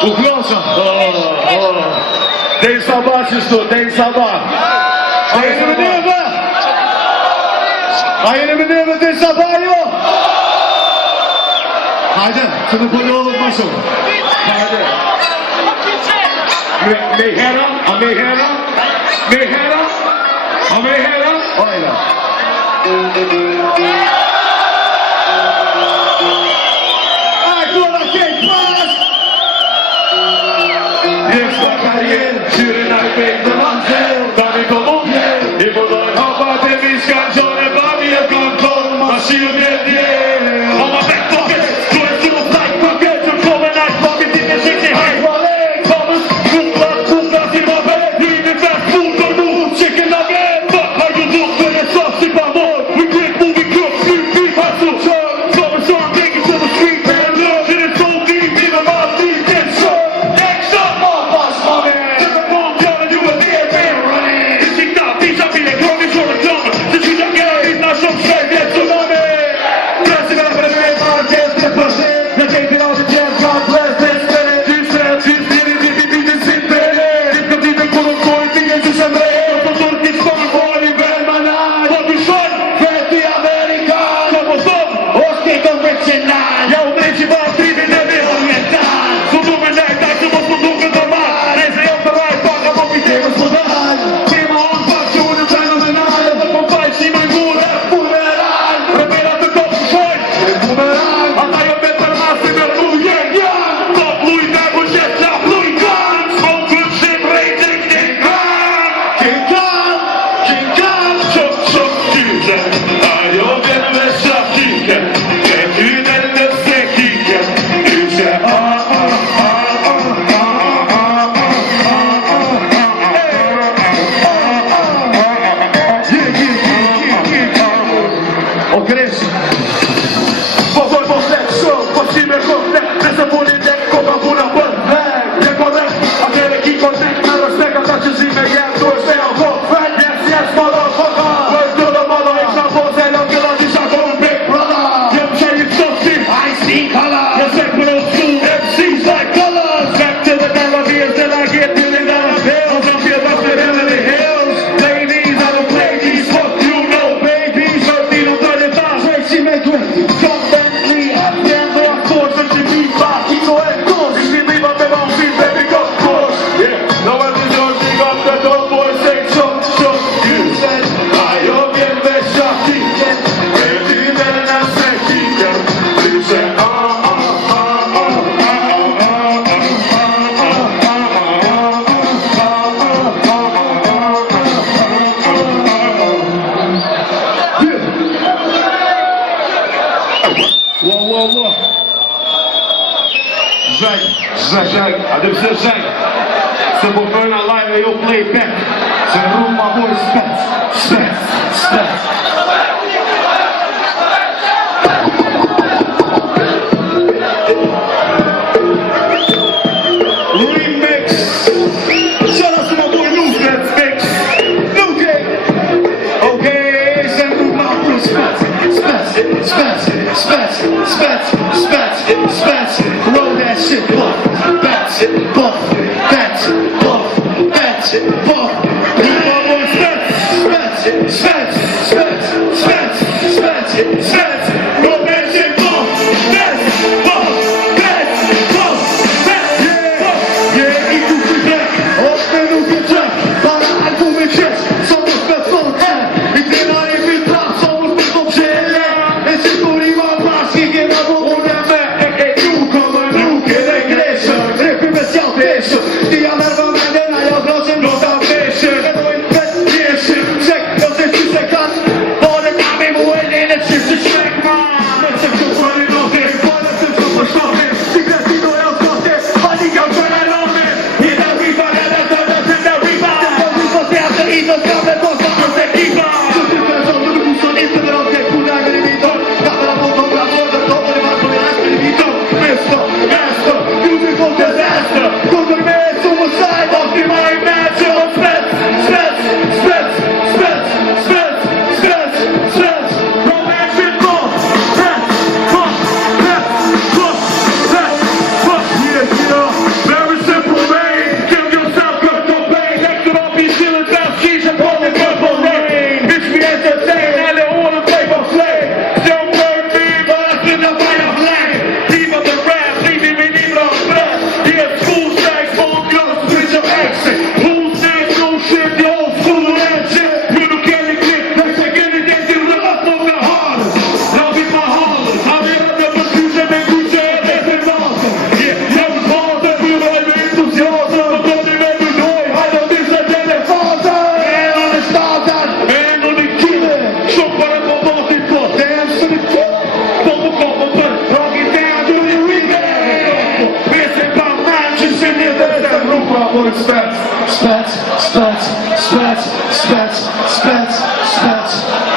U klosa. Dej sabah qështu, dej sabah. A jeni me neve? A jeni me neve dej sabah jo? Hajde, që në pëllohët më shumë. Hajde. Me hera, a me hera? Me hera? A me hera? Ojla. Zhek, a dhe pse zhek? Se po përna live e jo play back. Se në rrugë ma boj spec. Remix. Shout out to my boy Luke, mix. Luke. Okay, se në rrugë ma boj spec. Roll that shit, buff. voor het spet. Spet, spet, spet, spet, spet, spet.